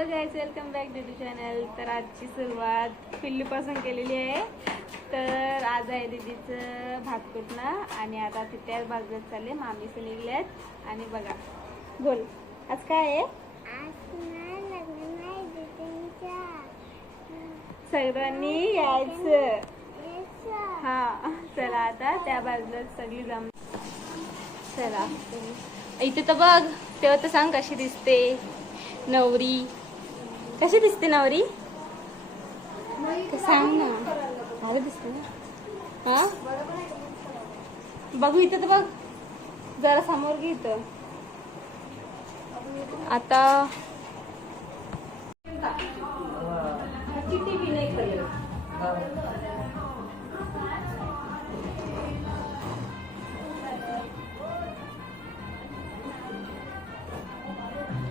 Hello guys, welcome back to channel. तर आजची सुरुवात पिल्लूपासून केलेली आहे. तर आज आहे दीदीचं भात कुटणं आणि आता तिथे भाजत चालले. मामीचं निघल्यात आणि बघा बोल आज काय आहे. सगळ्यांनी यायचं. हा चला आता त्या बाजूला सगळी जम. चला इथे तर बघ. तेव्हा तर सांग कशी दिसते नवरी. कशी दिसते नवरी सांग ना. भारी दिसते ना. हा बघू इथं तर बघ. जरा समोर घे इथं. आता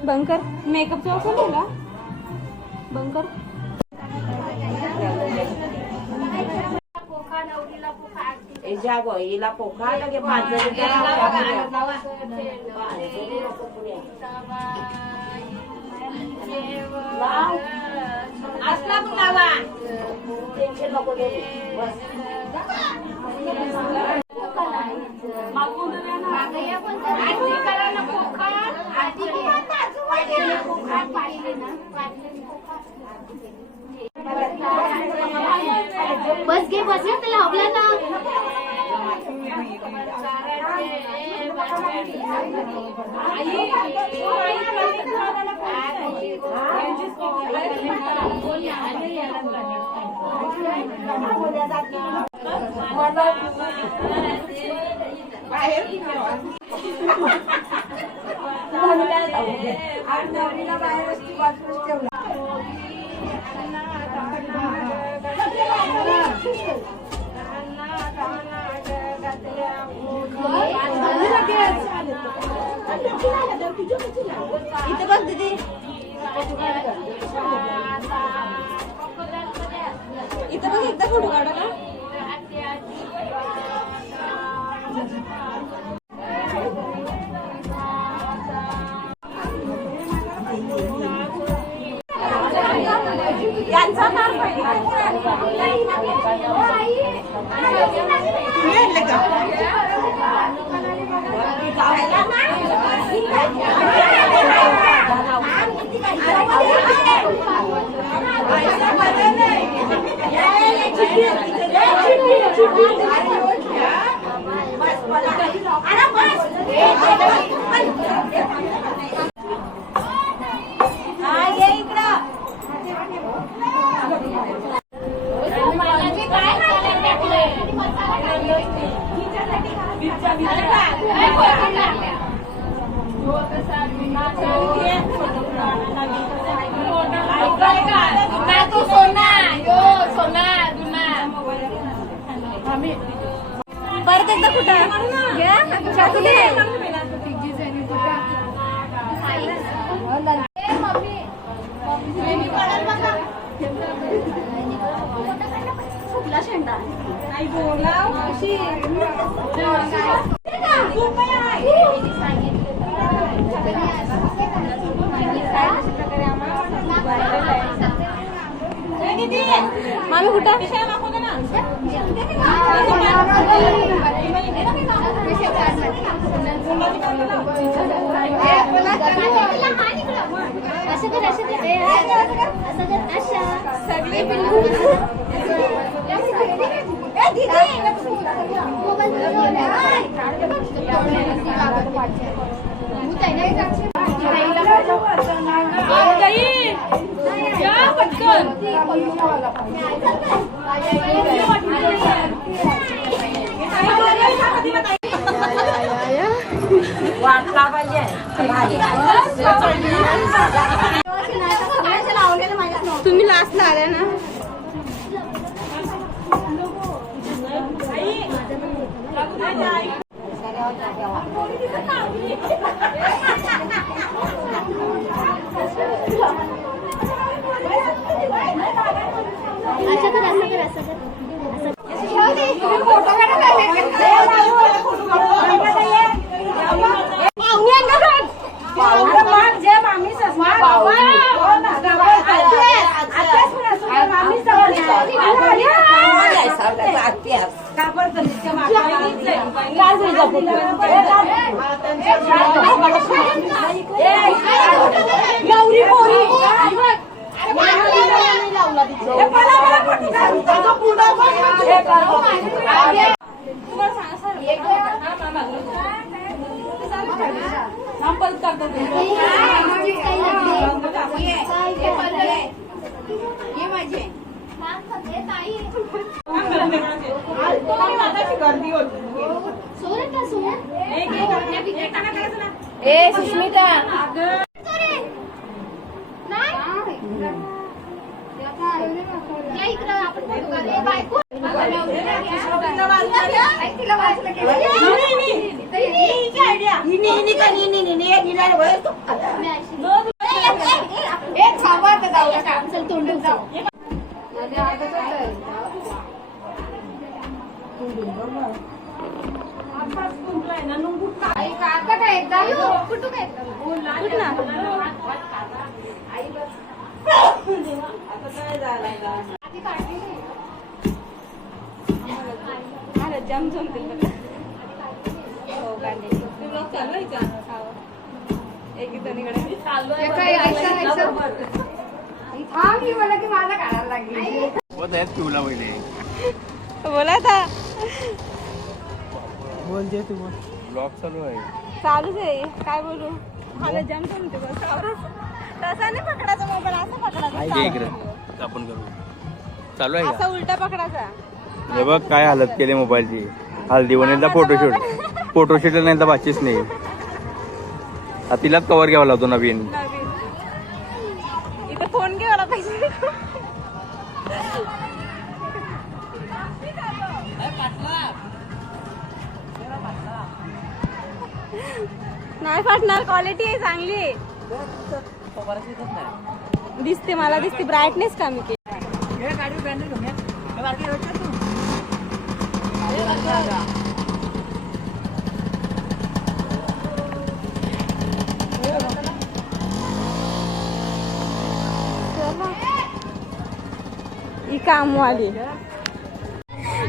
बंकर मेकअप जो केला बंकर. जागो हिला पोखा लगे असला पण लावा. टेन्शन नको घेऊ. बस बस घे बस त्याला हवला ना. इथे बघ दीदी. इथं बघ एकदा फोटो काढा ना. परत एकदा कुठं घ्या. मामी कुठं वाटला पाहिजे. तुम्ही लास्टला आल्या ना. ए सुष्मिता जाम जमतील हो गांडे एक दोन्हीकडे बोला आता बोलते तू ब्लॉग चालू आहे चालूच आहे काय बोलू मला जाम जमते बस तसा नाही पकडायचा मोबाईल असं पकडायचा आपण करू चालू आहे असा उलटा पकडायचा हे बघ काय हालत केली मोबाईलची हल्दी वनेलचा फोटोशूट नाही तर बाचीच नाही तिलाच कव्हर घ्यावा लागतो नवीन इथं फोन घ्यायला पाहिजे नाही फाटणार क्वालिटी आहे चांगली आहे दिसते मला दिसते ब्राईटनेस कमी केली ही कामवाली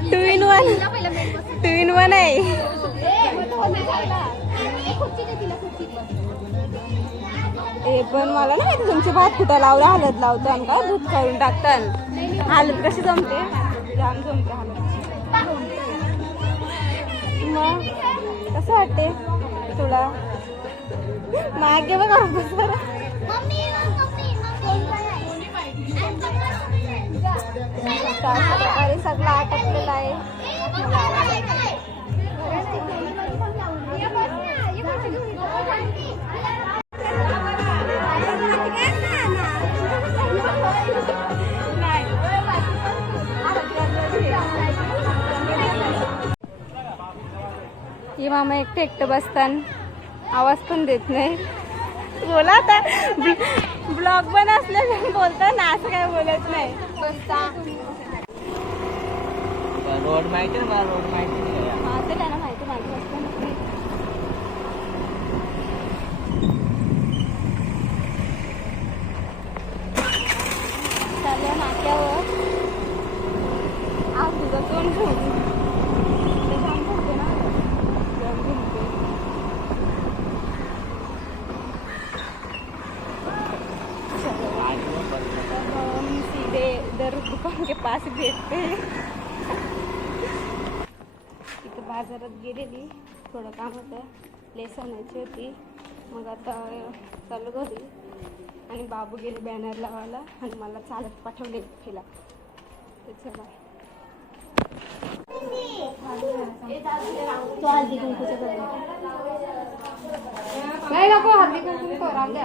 2 in 1 आहे हे पण मला नाही माहिती तुमचे भात कुठं लावला हलत लावतान का दूध काढून टाकतान हालत कशी जमते जाम जमते हालत मग कसं वाटते तुला मागे बघा अरे सगळं आटकलेलं आहे हे मामा एकटं बसतान आवाज पण देत नाही बोला आता ब्लॉग पण असल्या बोलता ना असं काय बोलत नाही बसता रोड माहिती ना मला रोड माहिती ते त्यांना माहिती माझं असतं चाललं नाक्यावर आज तुझं तोंड घेऊन सीधे इधर दुकान के पास भेटते इथं बाजारात गेलेली थोडं काम होतं लेस आणायची होती मग आता चालू घरी आणि बाबू गेले बॅनर लावायला आणि मला चालत पाठवले तिला ते चला हळदी कुंकूचं नाही नको हळदी कुंकू राहू द्या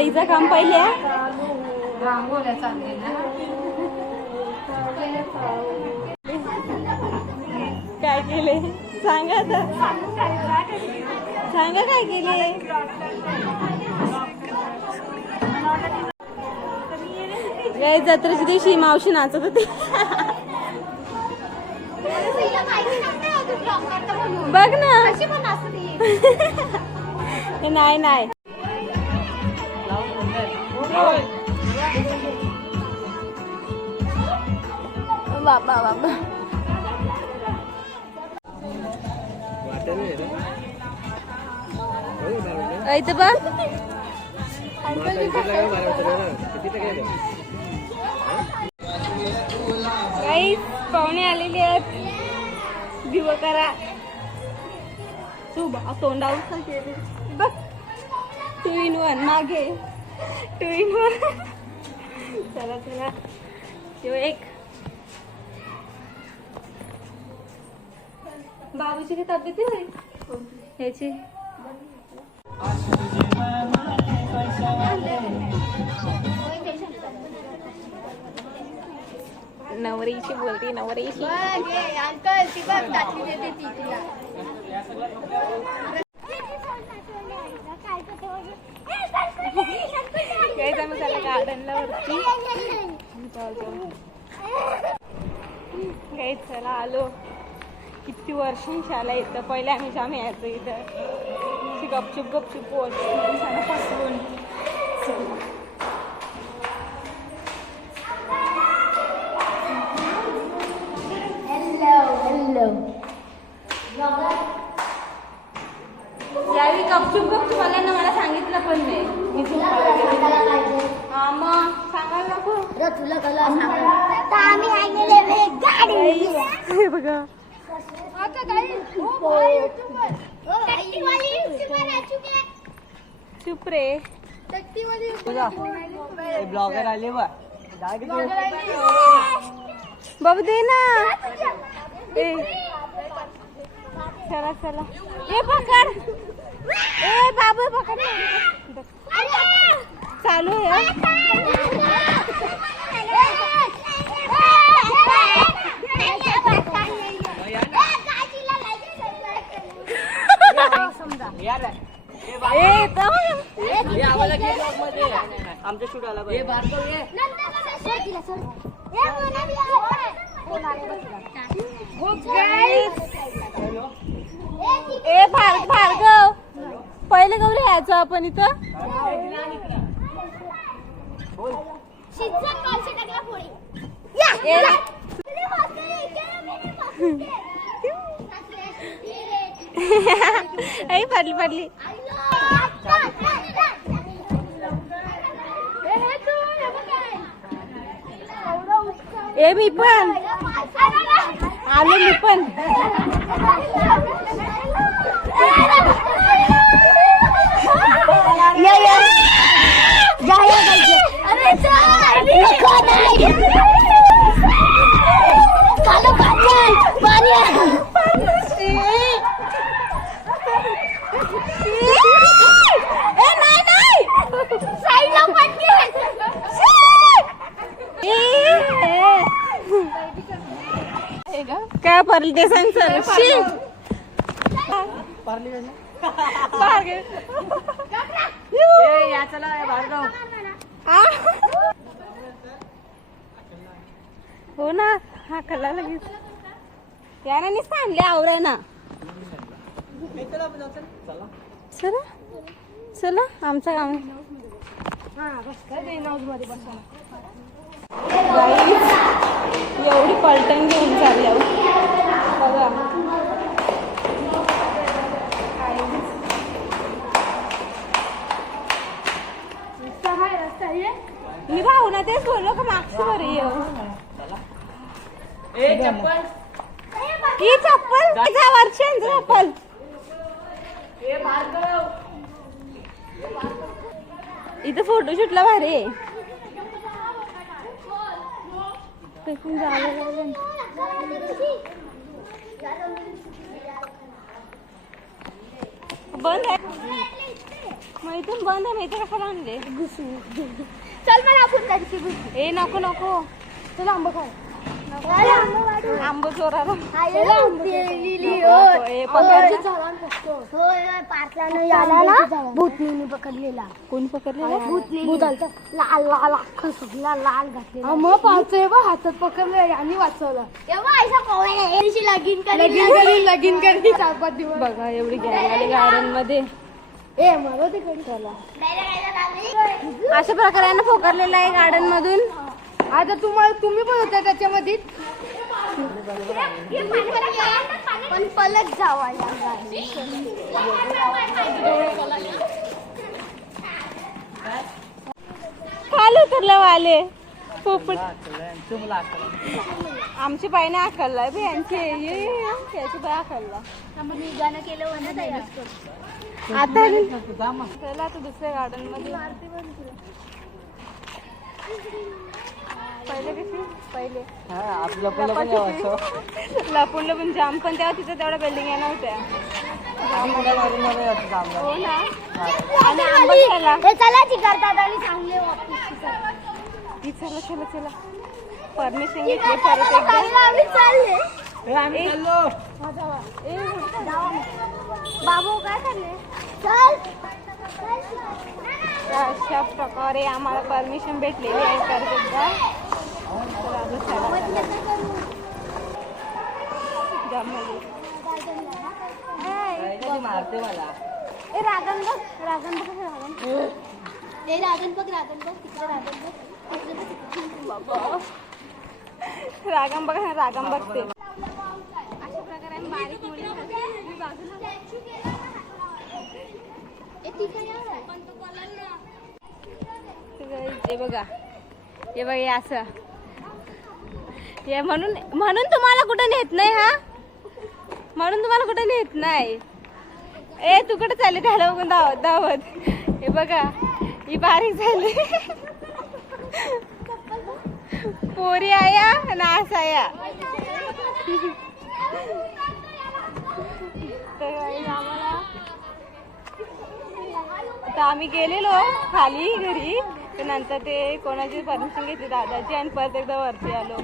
इजा काम पहिले काय केले सांगा तर सांगा काय केले जत्रेच्या दिवशी मावशी नाचत होते बघ ना नाही नाही बाबा बाबा इथं बघ गाईस पाहुणे आलेले आहेत दिव करा तू तोंडावर बघ 2 in 1 मागे 2 in 1 चला चला एक बाबूची काही तब्येत होईल ह्याची नवरीची बोलते नवरीची काय आम्ही चाललं गार्डनला वरती काय चला आलो किती वर्षांशी आला इथं पहिले आम्ही जाम यायचो इथं गपचूप गपचूप फसवून यावेळी गपचूप गपचूप आल्यानं मला सांगितलं पण नाही मी हा मग सांगायला नको तुला कला आम्ही बघा चुप रे ब्लॉगर आले बा बाबू दे ना चला चला ए पकड ए बाबू पकड चालू आहे आमच्या शूट आला ए भार्गव पहिले गौरी यायचो आपण इथं पडली पडली ए मी पण आलो मी पण काय पडली ते सांग सर हो ना हा कला लगेच याने सांगले आवरा ना चला चला आमचं काम एवढी पलटण घेऊन चालल्या बघा मी भाऊ ना तेच बोललो का मागची बरी ही चप्पल वर्षांची चप्पल इथं फोटोशूटला भारी आहे बंद आहे मग इथून बंद आहे माहिती कशाला आणले चल मला आपण ए नको नको तुला आंब खाय आंब चोराला आंबे होय होय पार्कला नाही आला ना भूतनीने पकडलेला. कोण पकडलेला? भूत आलतं. लाल लाल अख्खं सगळा लाल घातलेला. मग पावसाळे बा हातात पकडलं आणि वाचवलं. लगीन करी 4-5 दिवस. बघा एवढी गॅंग आली गार्डन मध्ये. ए मला ते कधी चला. अशा प्रकारे आहे ना पोकारलेला आहे गार्डन मधून. आता तुम्ही पण होता त्याच्यामध्ये पण पलक जावा खाली उतरला वाले पोपट. आमची बाई नाही आखलला बी यांची बाई आखलला. गाणं केलं होतं तयार. आता चला आता दुसऱ्या गार्डन मध्ये. पहिले कशी पहिले लपून लपून जाम पण तेव्हा तिथं तेवढ्या बिल्डिंग नव्हत्या. हो ना. आणि आंबा चला ती करतात आणि चांगले वापस चला चला चला परमिशन घेतली परत एकदा. आम्ही चालले बाबू काय करले चल. अशा प्रकारे आम्हाला परमिशन भेटलेली आहे परत एकदा. मारते मला. ए रागन बघ रागन बघ ए रागन बघ तिकडे रागन बघ. रागम बघा रागम बघते. अशा प्रकारे आम्ही बारीक मुली हे बघा हे बघा हे असं हे म्हणून तुम्हाला कुठं नेत नाही. हा म्हणून तुम्हाला कुठं नेत नाही. ए तू कुठं चालले त्याला बघून धावत धावत. हे बघा ही बारीक झाली पोरी आया नास आया. आता आम्ही गेलेलो खाली घरी. तर नंतर ते कोणाची परमिशन घेतली दादाची आणि परत एकदा वरती आलो.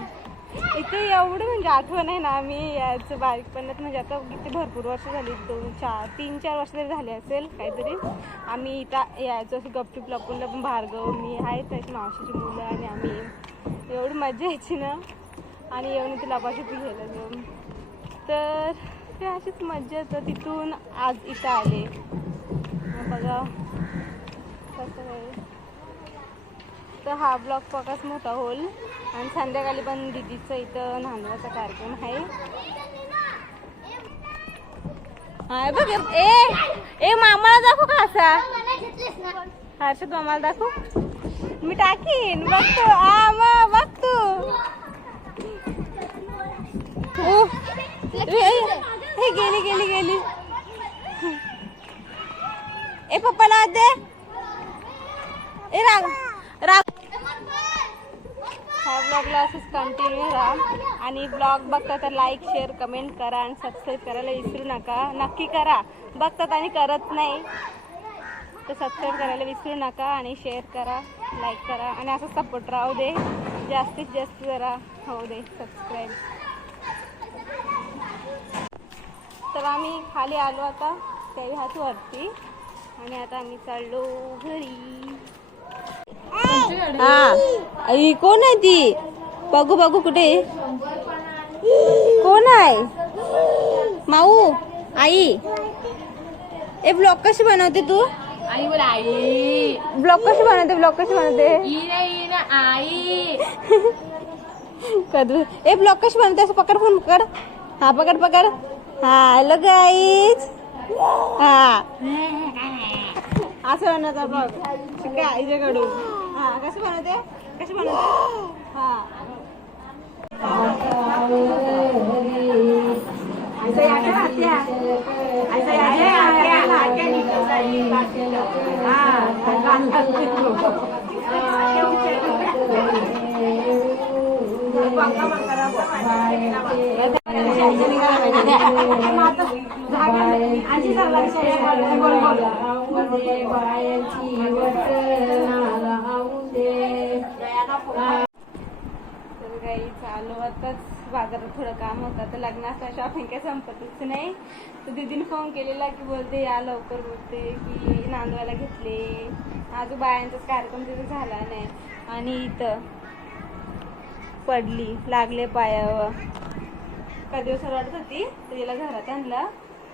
इथे एवढं म्हणजे आठवण आहे ना. आम्ही याचं बारीकपणात म्हणजे आता किती भरपूर वर्ष झाली 3-4 वर्ष तरी झाली असेल काहीतरी. आम्ही इथं यायचो असं गपचूप लपून लपून. भार्गव मी आहे त्याची मावशीची मुलं आणि आम्ही एवढी मजा यायची ना. आणि येऊन इथे लपाछपी घ्यायला जाऊन तर ते अशीच मजा येतं. तिथून आज इथं आले बघा कसं आहे. तर हा ब्लॉग पकाच मोठा होईल. आणि संध्याकाळी पण दीदीचं इथं नांदवाचा कार्यक्रम आहे. हा बघ ए मामाला दाखव का असा. हर्षद मामाला दाखव. मी टाकीन बघतो. बघ तू हे गेली. ए पप्पाला दे. ए राग ह्या ब्लॉगला असंच कंटिन्यू राहा. आणि ब्लॉग बघता तर लाईक शेअर कमेंट करा आणि सबस्क्राईब करायला विसरू नका. नक्की करा. बघतात आणि करत नाही तर सबस्क्राईब करायला विसरू नका. आणि शेअर करा लाईक करा आणि असं सपोर्ट राहू दे. जास्तीत जास्त जरा होऊ दे सबस्क्राईब. तर आम्ही खाली आलो आता त्याही हात वरती. आणि आता आम्ही चाललो घरी. हा आई कोण आहे ती. बघू कुठे कोण आहे. माऊ आई. ए ब्लॉग कशी बनवते तू. आई बोला आई. ब्लॉग कशी बनवते. आई कदू ए ब्लॉग कशी बनवते. असं पकड फोन पकड. हा पकड. हा हॅलो गाईज. हा असं बनवता बघ काय आईच्याकडून. हा कशी बनवते हा तर काही चालू आताच बाजारात थोडं काम होतं तर लग्नाचं शॉपिंग काही संपतच नाही. तर दीदीने फोन केलेला की बोलते या लवकर, बोलते की नांदवायला घेतले. अजून बायांचाच कार्यक्रम तिथे झाला नाही आणि इथं पडली, लागले पायावर. काही दिवस रडत होती तर तिला घरात आणलं.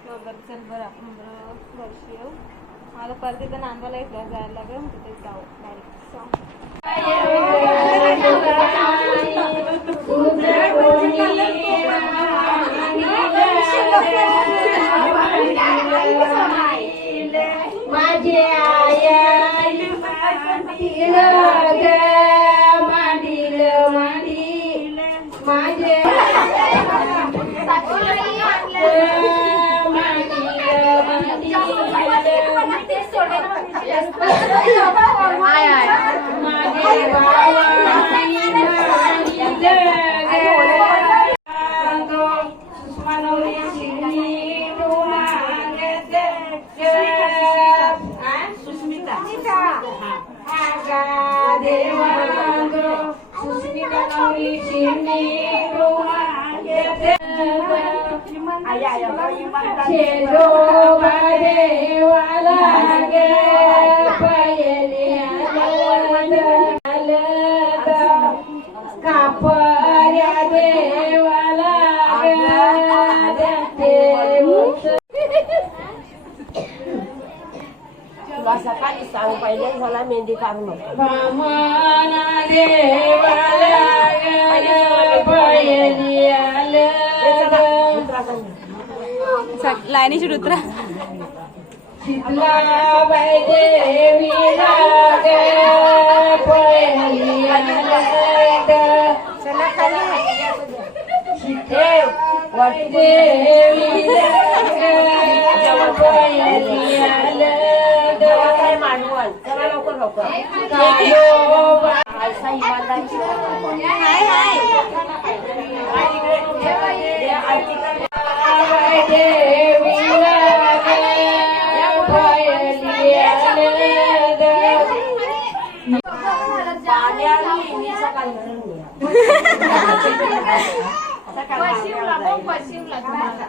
मग चल बरं आपण बरं वर्षी येऊ. मला परत एकदा नांदवायला इथं जायला लागलं. म्हणते ते जाऊ डायरेक्ट. माझे आय मांडील माझे सकाळी सांग पहिले झाला मेहंदी काढून लाईनीची उतरा. मांडवल चला लवकर लवकर.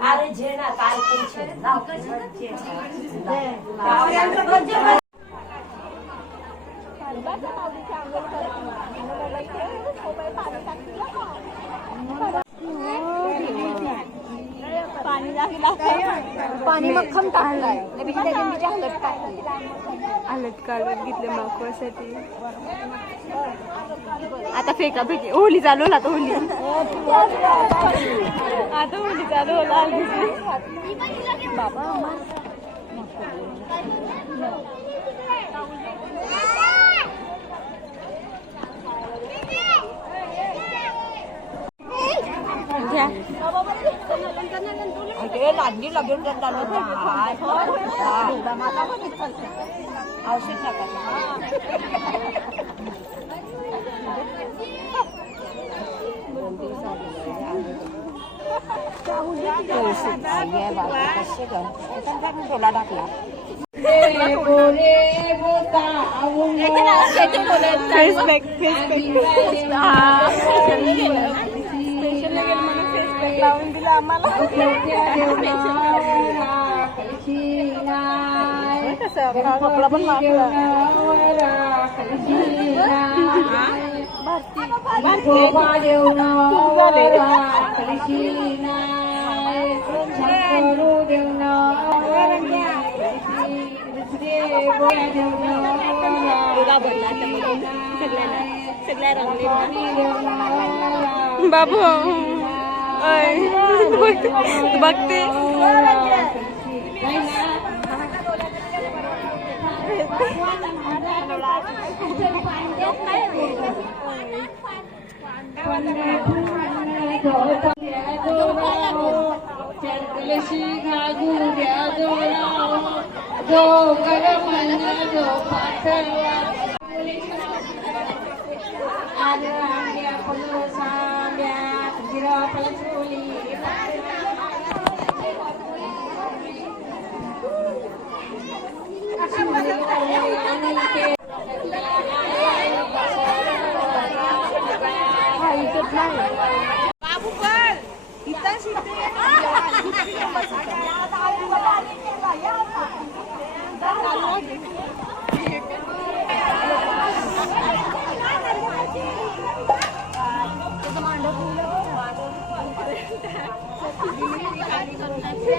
अरे झेना काल पाणी मक्खम टाकलाय. अलट काढून घेतले मागवासाठी. आता फेका फेकी होली चालू होला. आता होली चालू होला. बाबा लागली लागून औषध नका. टोला टाकला. लावून दिला आम्हाला. कपडा पण मागला. बाबू बघते. बाबू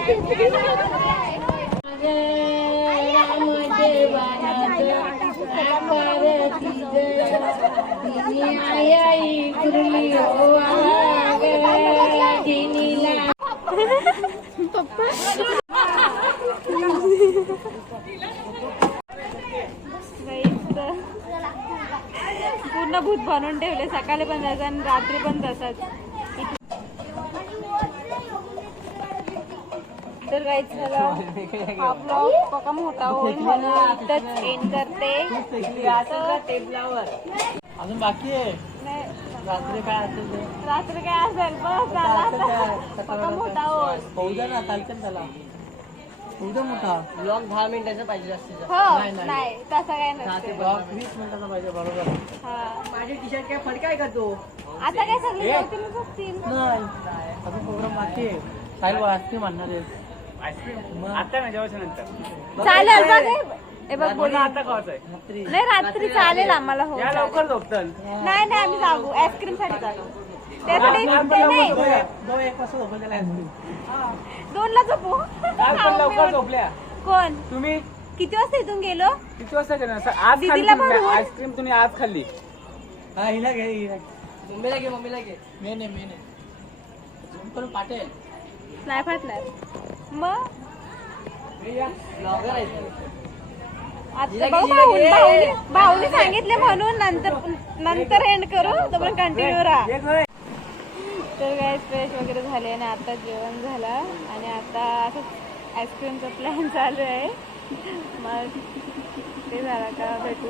पूर्ण भूत बनवून ठेवले, सकाळी पण तसंच आणि रात्री पण तसंच. तर गाईच झाला हा ब्लॉग बघा मोठा होईल म्हणून इथंच एंड करते. अजून बाकी आहे नाही, रात्री काय असेल ते रात्री काय असेल बस झाला बघा मोठा होईल. होऊ द्या ना, चालतं त्याला होऊ द्या मोठा ब्लॉग 10 मिनिटाचा पाहिजे जास्तीत जास्त. हो नाही तसं काय नसतं. ब्लॉग 20 मिनिटाचा पाहिजे बरोबर. हा माझी टी शर्ट काय फरक काय करतो आता काय सगळे जेवतीलच बघतील. नाही अजून प्रोग्राम बाकी आहे. साहिल आईस्क्रीम आणणार आहे. आता ना जेवायच्या नंतर चालेल बघ हे बघ बोल आता खायचं आहे. रात्री नाही रात्री चालेल आम्हाला. हो या लवकर झोपतं. नाही नाही आम्ही जाऊ आईस्क्रीम साठी जाऊ. त्यासाठी ते नाही 2-1 वाजता झोपेल त्याला आईस्क्रीम. 2ला झोपू. काल पण लवकर झोपल्या कोण तुम्ही. किती वाजता इथून गेलो? किती वाजता गेला आज दीदीला खाल्ली भरवून. आईस्क्रीम तुम्ही आज खाल्ली. हा हिला घे हिला मम्मीला घे मम्मीला घे. मेन आहे पण पाटेल नाही फाटणार मग ब्लॉगर आहे तो. आता भाऊनी सांगितले म्हणून नंतर एंड करू तर कंटिन्यू राहा. तर काय फ्रेश वगैरे झाले आणि आता जेवण झालं आणि आता असं आईस्क्रीमचा प्लॅन चालू आहे. मग ते झालं का भेटू.